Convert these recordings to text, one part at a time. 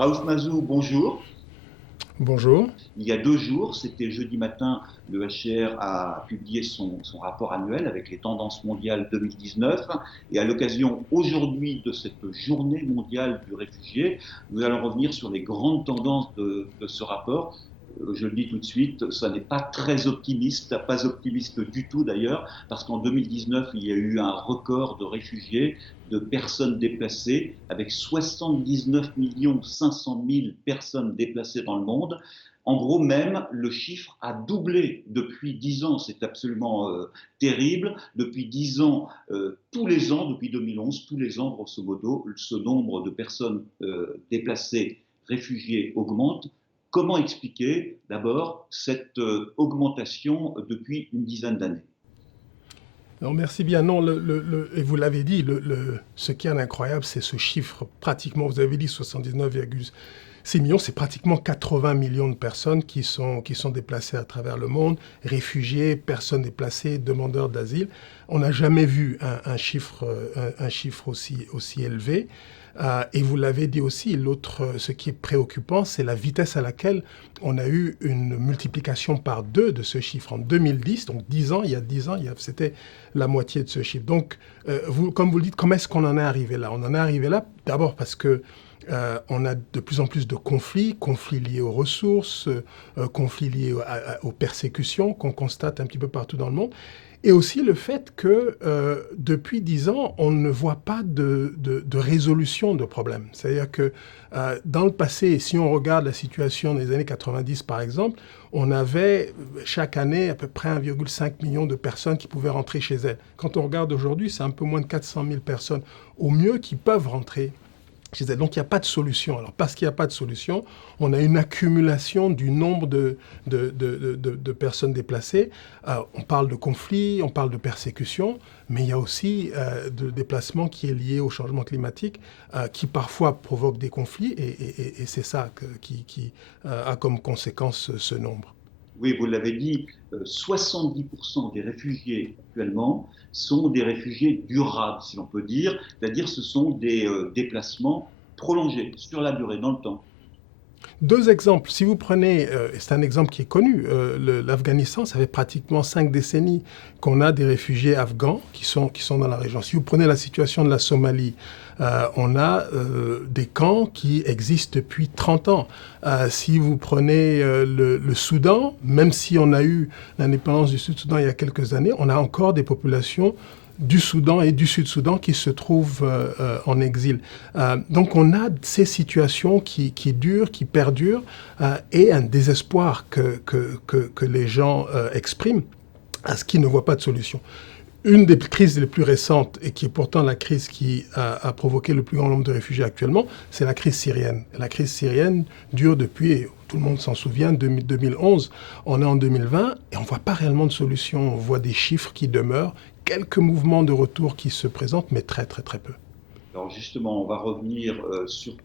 Raouf Mazou, bonjour. Bonjour. Il y a 2 jours, c'était jeudi matin, le HCR a publié son rapport annuel avec les tendances mondiales 2019. Et à l'occasion aujourd'hui de cette journée mondiale du réfugié, nous allons revenir sur les grandes tendances de ce rapport. Je le dis tout de suite, ça n'est pas très optimiste, pas optimiste du tout d'ailleurs, parce qu'en 2019, il y a eu un record de réfugiés, de personnes déplacées, avec 79 500 000 personnes déplacées dans le monde. En gros, même, le chiffre a doublé depuis 10 ans. C'est absolument terrible. Depuis 10 ans, tous les ans, depuis 2011, tous les ans, grosso modo, ce nombre de personnes déplacées, réfugiées augmente. Comment expliquer d'abord cette augmentation depuis une dizaine d'années? Non, merci bien. Non, et vous l'avez dit, ce qui est incroyable, c'est ce chiffre. Pratiquement, vous avez dit 79,6 millions, c'est pratiquement 80 millions de personnes qui sont déplacées à travers le monde, réfugiés, personnes déplacées, demandeurs d'asile. On n'a jamais vu un chiffre aussi élevé. Et vous l'avez dit aussi, ce qui est préoccupant, c'est la vitesse à laquelle on a eu une multiplication par deux de ce chiffre. En 2010, donc 10 ans, il y a 10 ans, c'était la moitié de ce chiffre. Donc, comme vous le dites, comment est-ce qu'on en est arrivé là? On en est arrivé là d'abord parce que on a de plus en plus de conflits liés aux ressources, conflits liés aux persécutions qu'on constate un petit peu partout dans le monde. Et aussi le fait que depuis 10 ans, on ne voit pas de résolution de problèmes. C'est-à-dire que dans le passé, si on regarde la situation des années 90 par exemple, on avait chaque année à peu près 1,5 million de personnes qui pouvaient rentrer chez elles. Quand on regarde aujourd'hui, c'est un peu moins de 400 000 personnes au mieux qui peuvent rentrer. Donc il n'y a pas de solution. Alors parce qu'il n'y a pas de solution, on a une accumulation du nombre de personnes déplacées. On parle de conflits, on parle de persécutions, mais il y a aussi de déplacement qui est lié au changement climatique, qui parfois provoque des conflits, et c'est ça qui a comme conséquence ce nombre. Oui, vous l'avez dit, 70% des réfugiés actuellement sont des réfugiés durables, si l'on peut dire, c'est-à-dire ce sont des déplacements prolongés sur la durée, dans le temps. Deux exemples. Si vous prenez, c'est un exemple qui est connu, l'Afghanistan, ça fait pratiquement 5 décennies qu'on a des réfugiés afghans qui sont dans la région. Si vous prenez la situation de la Somalie, on a des camps qui existent depuis 30 ans. Si vous prenez le Soudan, même si on a eu l'indépendance du Sud-Soudan il y a quelques années, on a encore des populations du Soudan et du Sud-Soudan qui se trouvent en exil. Donc on a ces situations qui durent, qui perdurent, et un désespoir que les gens expriment à ce qu'ils ne voient pas de solution. Une des crises les plus récentes, et qui est pourtant la crise qui a provoqué le plus grand nombre de réfugiés actuellement, c'est la crise syrienne. La crise syrienne dure depuis, tout le monde s'en souvient, 2011. On est en 2020 et on ne voit pas réellement de solution. On voit des chiffres qui demeurent, quelques mouvements de retour qui se présentent, mais très très très peu. Alors justement, on va revenir sur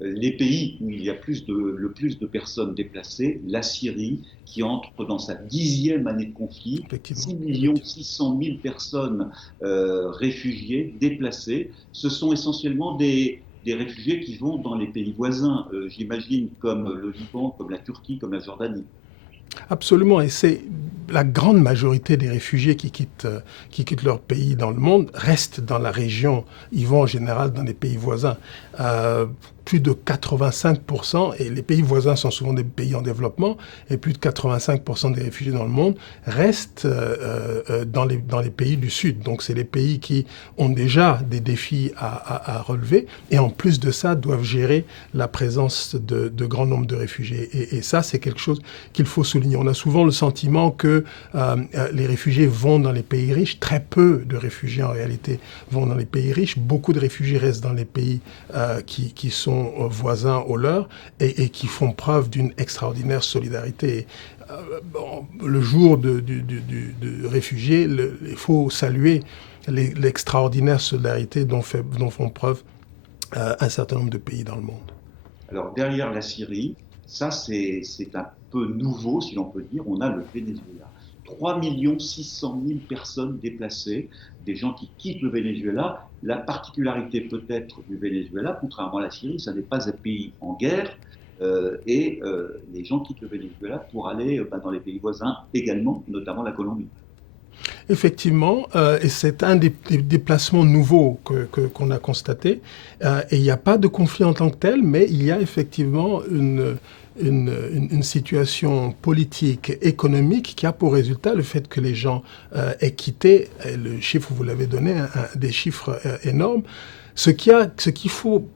les pays où il y a le plus de personnes déplacées. La Syrie, qui entre dans sa 10e année de conflit, Effectivement, 6 effectivement. 600 000 personnes réfugiées, déplacées. Ce sont essentiellement des réfugiés qui vont dans les pays voisins, j'imagine, comme le Liban, comme la Turquie, comme la Jordanie. Absolument, et c'est la grande majorité des réfugiés qui quittent leur pays dans le monde restent dans la région. Ils vont en général dans les pays voisins. Plus de 85%, et les pays voisins sont souvent des pays en développement, et plus de 85% des réfugiés dans le monde restent dans les pays du Sud. Donc c'est les pays qui ont déjà des défis à relever, et en plus de ça doivent gérer la présence de grands nombres de réfugiés. Et ça, c'est quelque chose qu'il faut souligner. On a souvent le sentiment que les réfugiés vont dans les pays riches. Très peu de réfugiés en réalité vont dans les pays riches. Beaucoup de réfugiés restent dans les pays qui sont voisins aux leurs, et qui font preuve d'une extraordinaire solidarité. Bon, le jour du réfugié, il faut saluer l'extraordinaire solidarité dont font preuve un certain nombre de pays dans le monde. Alors derrière la Syrie, ça c'est un peu nouveau, si l'on peut dire, on a le Venezuela. 3 600 000 personnes déplacées, des gens qui quittent le Venezuela. La particularité peut-être du Venezuela, contrairement à la Syrie, ça n'est pas un pays en guerre, les gens quittent le Venezuela pour aller dans les pays voisins également, notamment la Colombie. Effectivement, et c'est un des déplacements nouveaux qu'on a constaté. Et il n'y a pas de conflit en tant que tel, mais il y a effectivement une situation politique, économique qui a pour résultat le fait que les gens aient quitté, et le chiffre, vous l'avez donné, des chiffres énormes. Ce qu'il faut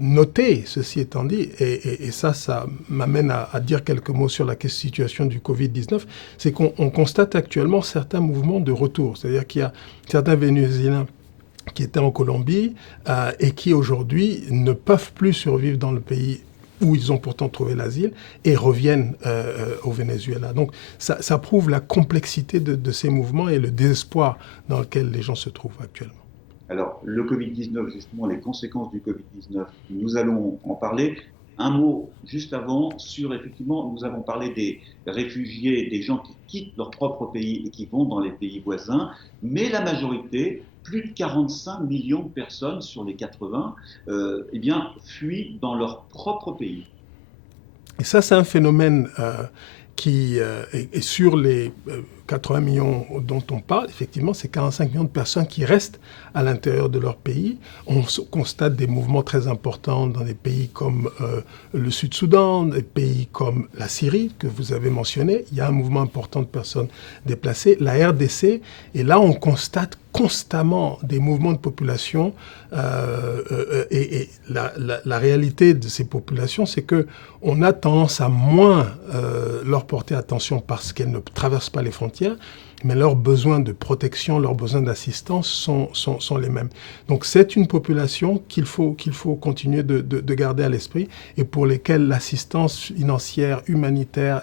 noter, ceci étant dit, et ça m'amène à dire quelques mots sur la situation du Covid-19, c'est qu'on constate actuellement certains mouvements de retour. C'est-à-dire qu'il y a certains Vénézuéliens qui étaient en Colombie et qui aujourd'hui ne peuvent plus survivre dans le pays où ils ont pourtant trouvé l'asile et reviennent au Venezuela. Donc ça prouve la complexité de ces mouvements et le désespoir dans lequel les gens se trouvent actuellement. Alors, le Covid-19, justement, les conséquences du Covid-19, nous allons en parler. Un mot juste avant sur, effectivement, nous avons parlé des réfugiés, des gens qui quittent leur propre pays et qui vont dans les pays voisins, mais la majorité, plus de 45 millions de personnes sur les 80, eh bien, fuient dans leur propre pays. Et ça, c'est un phénomène qui est sur les 80 millions dont on parle, effectivement, c'est 45 millions de personnes qui restent à l'intérieur de leur pays. On constate des mouvements très importants dans des pays comme le Sud-Soudan, des pays comme la Syrie, que vous avez mentionné. Il y a un mouvement important de personnes déplacées. La RDC, et là, on constate constamment des mouvements de population et la réalité de ces populations, c'est qu'on a tendance à moins leur porter attention parce qu'elles ne traversent pas les frontières, mais leurs besoins de protection, leurs besoins d'assistance sont les mêmes. Donc c'est une population qu'il faut continuer de garder à l'esprit et pour lesquelles l'assistance financière, humanitaire,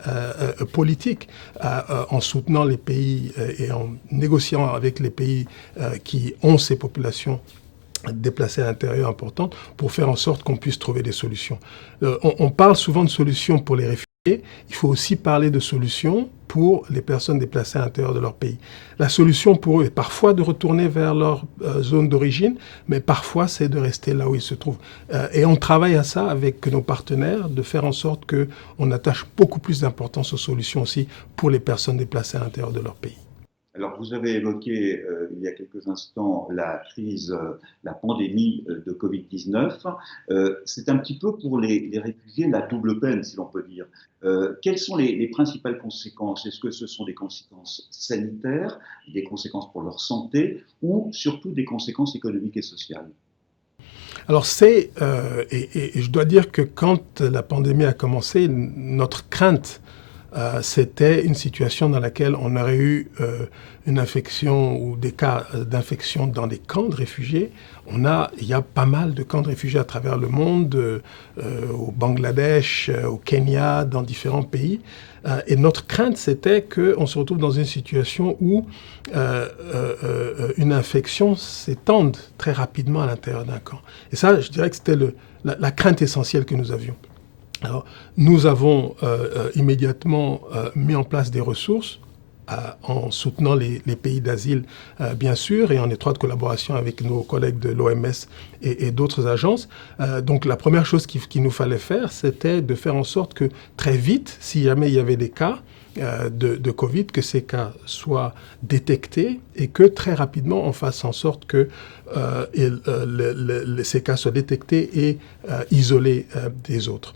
politique, en soutenant les pays et en négociant avec les pays qui ont ces populations déplacées à l'intérieur importantes pour faire en sorte qu'on puisse trouver des solutions. On parle souvent de solutions pour les réfugiés. Il faut aussi parler de solutions pour les personnes déplacées à l'intérieur de leur pays. La solution pour eux est parfois de retourner vers leur zone d'origine, mais parfois c'est de rester là où ils se trouvent. Et on travaille à ça avec nos partenaires, de faire en sorte qu'on attache beaucoup plus d'importance aux solutions aussi pour les personnes déplacées à l'intérieur de leur pays. Alors, vous avez évoqué il y a quelques instants la crise, la pandémie de Covid-19. C'est un petit peu pour les réfugiés la double peine, si l'on peut dire. Quelles sont les principales conséquences? Est-ce que ce sont des conséquences sanitaires, des conséquences pour leur santé ou surtout des conséquences économiques et sociales? Alors et je dois dire que quand la pandémie a commencé, notre crainte, c'était une situation dans laquelle on aurait eu une infection ou des cas d'infection dans des camps de réfugiés. Il y a pas mal de camps de réfugiés à travers le monde, au Bangladesh, au Kenya, dans différents pays. Et notre crainte, c'était qu'on se retrouve dans une situation où une infection s'étende très rapidement à l'intérieur d'un camp. Et ça, je dirais que c'était la crainte essentielle que nous avions. Alors, nous avons immédiatement mis en place des ressources en soutenant les pays d'asile, bien sûr, et en étroite collaboration avec nos collègues de l'OMS et d'autres agences. Donc, la première chose qu'il nous fallait faire, c'était de faire en sorte que très vite, si jamais il y avait des cas de Covid, que ces cas soient détectés et que très rapidement, on fasse en sorte que ces cas soient détectés et isolés des autres.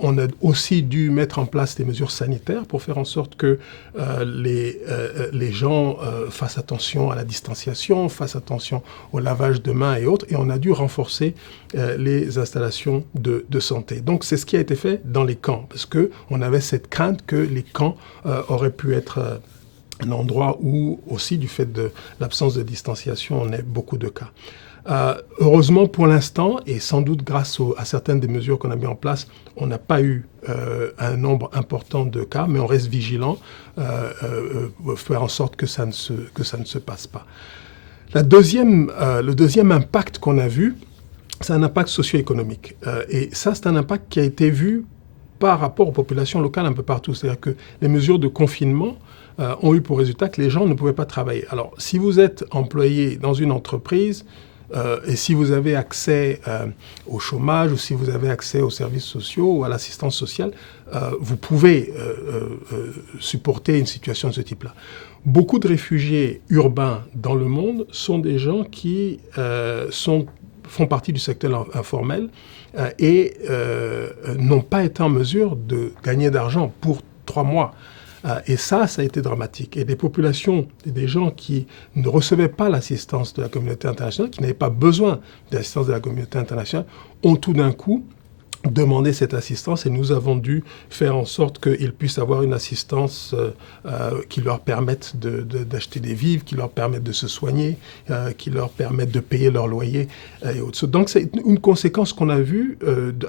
On a aussi dû mettre en place des mesures sanitaires pour faire en sorte que les gens fassent attention à la distanciation, fassent attention au lavage de mains et autres, et on a dû renforcer les installations de santé. Donc c'est ce qui a été fait dans les camps, parce qu'on avait cette crainte que les camps auraient pu être un endroit où aussi, du fait de l'absence de distanciation, on ait beaucoup de cas. Heureusement, pour l'instant, et sans doute grâce à certaines des mesures qu'on a mises en place, on n'a pas eu un nombre important de cas, mais on reste vigilant pour faire en sorte que ça ne se passe pas. Le deuxième impact qu'on a vu, c'est un impact socio-économique. Et ça, c'est un impact qui a été vu par rapport aux populations locales un peu partout. C'est-à-dire que les mesures de confinement ont eu pour résultat que les gens ne pouvaient pas travailler. Alors, si vous êtes employé dans une entreprise et si vous avez accès au chômage ou si vous avez accès aux services sociaux ou à l'assistance sociale, vous pouvez supporter une situation de ce type-là. Beaucoup de réfugiés urbains dans le monde sont des gens qui font partie du secteur informel et n'ont pas été en mesure de gagner d'argent pour 3 mois. Et ça a été dramatique. Et des populations, des gens qui ne recevaient pas l'assistance de la communauté internationale, qui n'avaient pas besoin de l'assistance de la communauté internationale, ont tout d'un coup demandé cette assistance et nous avons dû faire en sorte qu'ils puissent avoir une assistance qui leur permette d'acheter des vivres, qui leur permette de se soigner, qui leur permette de payer leur loyer et autres. Donc c'est une conséquence qu'on a vue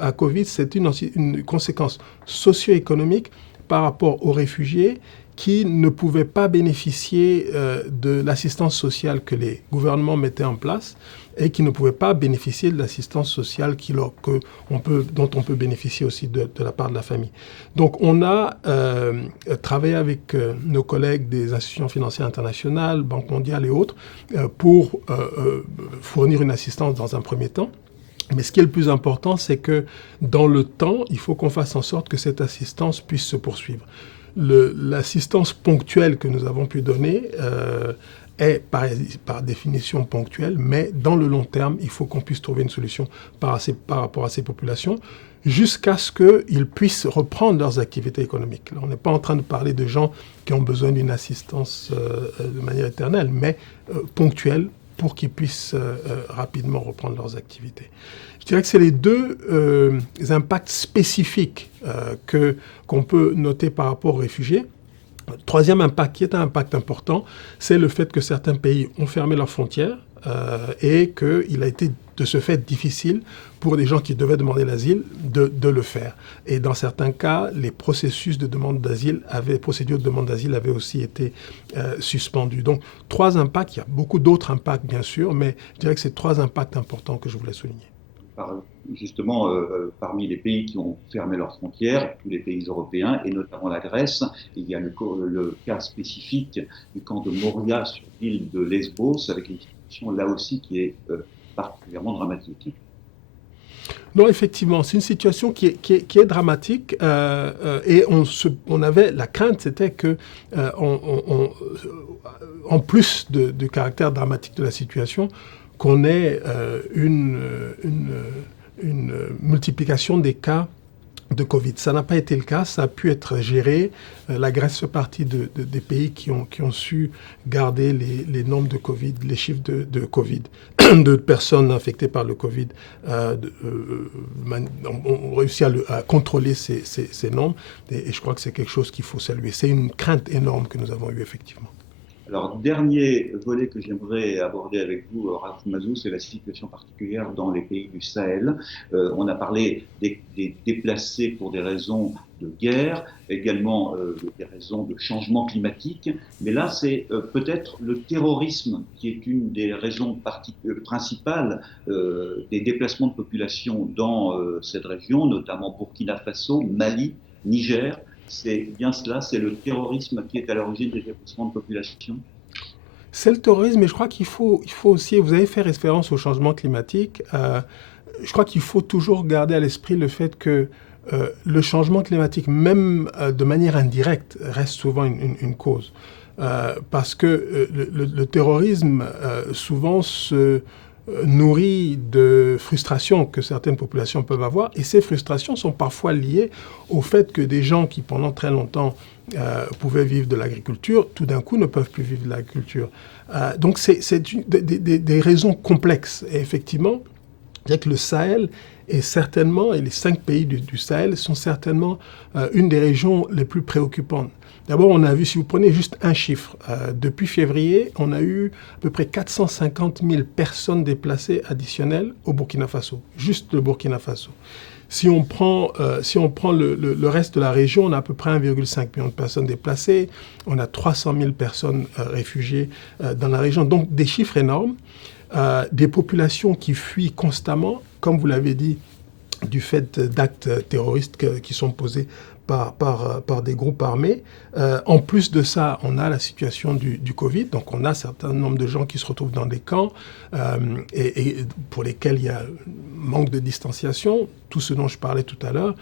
à Covid, c'est une conséquence socio-économique par rapport aux réfugiés qui ne pouvaient pas bénéficier de l'assistance sociale que les gouvernements mettaient en place et qui ne pouvaient pas bénéficier de l'assistance sociale dont on peut bénéficier aussi de la part de la famille. Donc on a travaillé avec nos collègues des institutions financières internationales, Banque mondiale et autres, pour fournir une assistance dans un premier temps. Mais ce qui est le plus important, c'est que dans le temps, il faut qu'on fasse en sorte que cette assistance puisse se poursuivre. L'assistance ponctuelle que nous avons pu donner est par définition ponctuelle, mais dans le long terme, il faut qu'on puisse trouver une solution par rapport à ces populations jusqu'à ce qu'ils puissent reprendre leurs activités économiques. Là, on n'est pas en train de parler de gens qui ont besoin d'une assistance de manière éternelle, mais ponctuelle, pour qu'ils puissent rapidement reprendre leurs activités. Je dirais que c'est les deux impacts spécifiques qu'on peut noter par rapport aux réfugiés. Troisième impact, qui est un impact important, c'est le fait que certains pays ont fermé leurs frontières et qu'il a été de ce fait difficile pour des gens qui devaient demander l'asile de le faire. Et dans certains cas, les procédures de demande d'asile avaient aussi été suspendus. Donc, 3 impacts. Il y a beaucoup d'autres impacts, bien sûr, mais je dirais que c'est 3 impacts importants que je voulais souligner. Justement, parmi les pays qui ont fermé leurs frontières, tous les pays européens, et notamment la Grèce, il y a le cas spécifique du camp de Moria sur l'île de Lesbos, avec une situation là aussi qui est particulièrement dramatique. Non, effectivement, c'est une situation qui est dramatique et on avait la crainte, c'était que en plus du caractère dramatique de la situation, qu'on ait une multiplication des cas de Covid. Ça n'a pas été le cas, ça a pu être géré. La Grèce fait partie des pays qui ont su garder les nombres de Covid, les chiffres de Covid, de personnes infectées par le Covid. On réussit à contrôler ces nombres et je crois que c'est quelque chose qu'il faut saluer. C'est une crainte énorme que nous avons eue, effectivement. Alors, dernier volet que j'aimerais aborder avec vous, Raouf Mazou, c'est la situation particulière dans les pays du Sahel. On a parlé des déplacés pour des raisons de guerre, également des raisons de changement climatique. Mais là, c'est peut-être le terrorisme qui est une des raisons principales des déplacements de population dans cette région, notamment Burkina Faso, Mali, Niger. C'est bien cela, c'est le terrorisme qui est à l'origine des déplacements de population? C'est le terrorisme, mais je crois qu'il faut aussi, vous avez fait référence au changement climatique, je crois qu'il faut toujours garder à l'esprit le fait que le changement climatique, même de manière indirecte, reste souvent une cause. Parce que le terrorisme, souvent, se nourrit de frustrations que certaines populations peuvent avoir. Et ces frustrations sont parfois liées au fait que des gens qui, pendant très longtemps, pouvaient vivre de l'agriculture, tout d'un coup ne peuvent plus vivre de l'agriculture. Donc c'est des raisons complexes. Et effectivement, je dirais que le Sahel est certainement, et les 5 pays du Sahel sont certainement une des régions les plus préoccupantes. D'abord, on a vu, si vous prenez juste un chiffre, depuis février, on a eu à peu près 450 000 personnes déplacées additionnelles au Burkina Faso, juste le Burkina Faso. Si on prend le reste de la région, on a à peu près 1,5 million de personnes déplacées, on a 300 000 personnes réfugiées dans la région, donc des chiffres énormes, des populations qui fuient constamment, comme vous l'avez dit, du fait d'actes terroristes qui sont posés par des groupes armés. En plus de ça, on a la situation du Covid, donc on a un certain nombre de gens qui se retrouvent dans des camps et pour lesquels il y a manque de distanciation, tout ce dont je parlais tout à l'heure,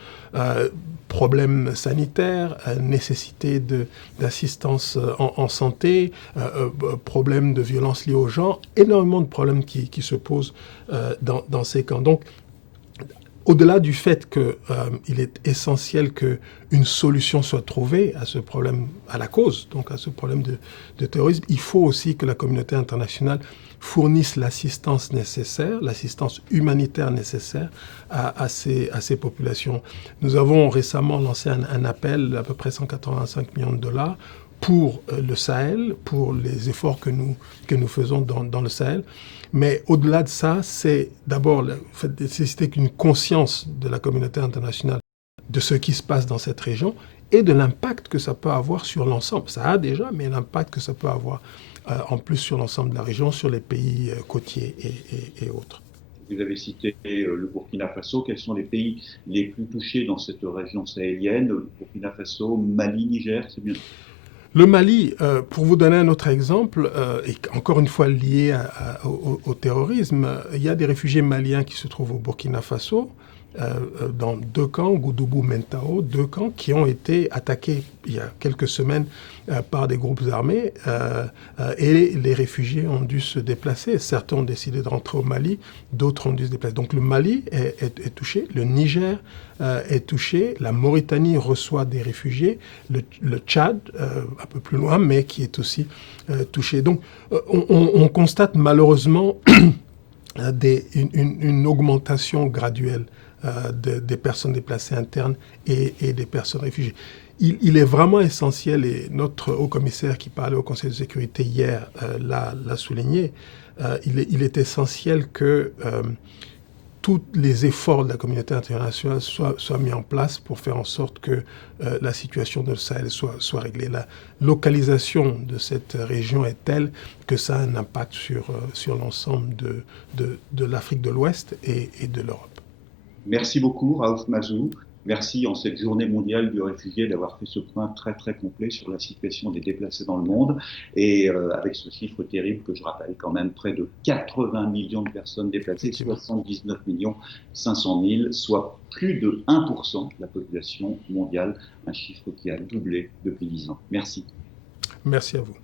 problèmes sanitaires, nécessité d'assistance en santé, problèmes de violence liés au genre, énormément de problèmes qui se posent dans ces camps. Donc, au-delà du fait qu'il est essentiel qu'une solution soit trouvée à ce problème, à la cause, donc à ce problème de terrorisme, il faut aussi que la communauté internationale fournisse l'assistance nécessaire, l'assistance humanitaire nécessaire à ces populations. Nous avons récemment lancé un appel d'à peu près 185 millions de dollars pour le Sahel, pour les efforts que nous faisons dans le Sahel. Mais au-delà de ça, c'est d'abord le fait de nécessiter qu'une conscience de la communauté internationale de ce qui se passe dans cette région et de l'impact que ça peut avoir sur l'ensemble. Ça a déjà, mais l'impact que ça peut avoir en plus sur l'ensemble de la région, sur les pays côtiers et autres. Vous avez cité le Burkina Faso. Quels sont les pays les plus touchés dans cette région sahélienne? Le Burkina Faso, Mali, Niger, c'est bien. Le Mali, pour vous donner un autre exemple, et encore une fois lié au terrorisme, il y a des réfugiés maliens qui se trouvent au Burkina Faso, dans deux camps, Goudoubou, Mentao, deux camps qui ont été attaqués il y a quelques semaines par des groupes armés et les réfugiés ont dû se déplacer. Certains ont décidé de rentrer au Mali, d'autres ont dû se déplacer. Donc le Mali est touché, le Niger est touché, la Mauritanie reçoit des réfugiés, le Tchad, un peu plus loin, mais qui est aussi touché. Donc on constate malheureusement une augmentation graduelle des personnes déplacées internes et des personnes réfugiées. Il est vraiment essentiel, et notre haut-commissaire qui parlait au Conseil de sécurité hier l'a souligné, il est essentiel que tous les efforts de la communauté internationale soient mis en place pour faire en sorte que la situation de Sahel soit réglée. La localisation de cette région est telle que ça a un impact sur l'ensemble de l'Afrique de l'Ouest et de l'Europe. Merci beaucoup, Raouf Mazou. Merci en cette journée mondiale du réfugié d'avoir fait ce point très très complet sur la situation des déplacés dans le monde et avec ce chiffre terrible que je rappelle quand même, près de 80 millions de personnes déplacées, 79 millions 500 000, soit plus de 1% de la population mondiale, un chiffre qui a doublé depuis 10 ans. Merci. Merci à vous.